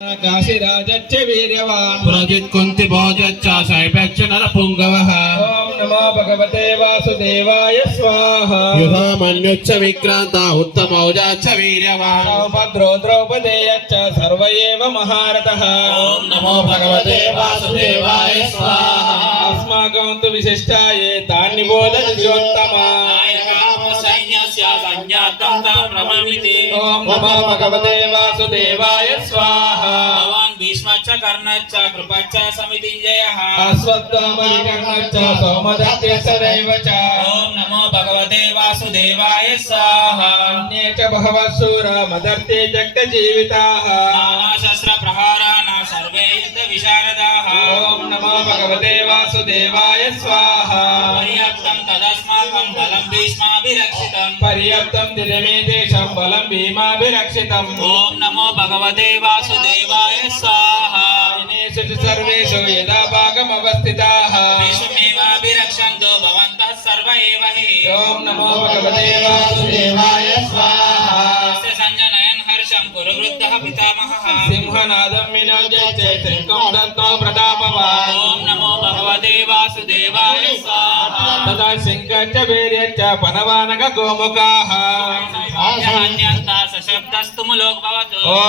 काशीराजच्च वीर्यवान् पुरजित् कुन्ति भोजच्च शैभच्च नरपुङ्गवः। ओम नमो भगवते वासुदेवाय स्वाहा। युधामन्युच्च विक्रान्ता उत्तमौजाच्च वीर्यवान् सौभद्रो द्रौपदेयच्च सर्व एव महारथः। ओम नमो भगवते वासुदेवाय स्वाहा। अस्माकं तु विशिष्टाये तान्निबोधयोत्तमा। ओम नमो भगवते वासुदेवाय स्वाहा। भवान् भीष्मच्च कर्णच्च कृपच्च समितिञ्जयः। अश्वत्थामकर्णच्च सोमदत्तश्च दैव च। ओम नमो भगवते वासुदेवाय स्वाहा। अन्ये च बहवः शूरा मदर्ते जगज्जीविताः। नानाशस्त्रप्रहाराः सर्वे युद्धविशारदाः। ओम नमो भगवते वासुदेवाय स्वाहा। पर्याप्तं तदस्माकं बलं भीष्माभिरक्षितं। पर्याप्तं दिदमे तेषां बलं भीमाभिरक्षितम्। ओम नमो भगवते वासुदेवाय स्वाहा। येनेषु च सर्वेषु यदा भागमवस्थिताः विश्वमेवाभिरक्षन्तु भवन्तः सर्व एव हि। ओम नमो भगवते वासुदेवाय स्वाहा। तस्य सञ्जनयन् हर्षं कुरु वृद्धः पितामहः। सिंहनादं विनोद्य त्रिकं दत्तो प्रतापवान्। ओम नमो भगवते वासुदेवाय स्वाहा। तदा सिंहश्च वीर्यश्च पनवानक गोमुखाः। अन्यन्ता सशब्दस्तु मुलोक भवतु। ओम